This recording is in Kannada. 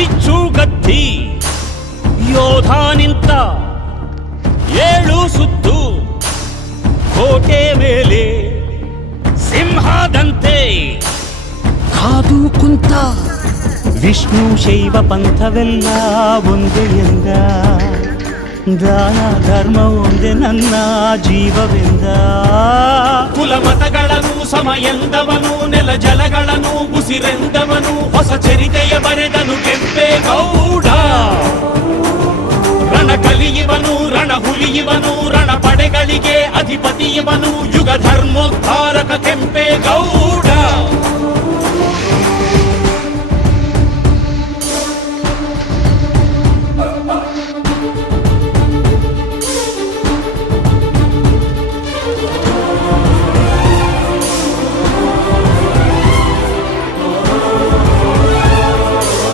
ಬಿಚ್ಚು ಗದ್ದಿ ಯೋಧ ನಿಂತ 7 ಸುತ್ತು ಕೋಟೆ ಮೇಲೆ ಸಿಂಹದಂತೆ ಕಾದು ಕುಂತ ವಿಷ್ಣು ಶೈವ ಪಂಥವೆಲ್ಲ ಒಂದೇ ಎಂದ ದಾನ ಧರ್ಮ ಒಂದೇ ನನ್ನ ಜೀವವೆಂದ ಕುಲ ಮತಗಳನ್ನು ಸಮ ಎಂದವನು ನೆಲ ಜಲಗಳನ್ನು ಉಸಿರೆಂದವನು ಹೊಸ ಚರಿತೆಯ ಬರೆದನು ಕೆಂಪೇಗೌಡ ರಣ ಕಲಿಯುವನು ರಣ ಹುಲಿಯುವನು ರಣ ಪಡೆಗಳಿಗೆ ಅಧಿಪತಿಯವನು ಯುಗ ಧರ್ಮೋದ್ಧಾರಕ ಕೆಂಪೇಗೌಡ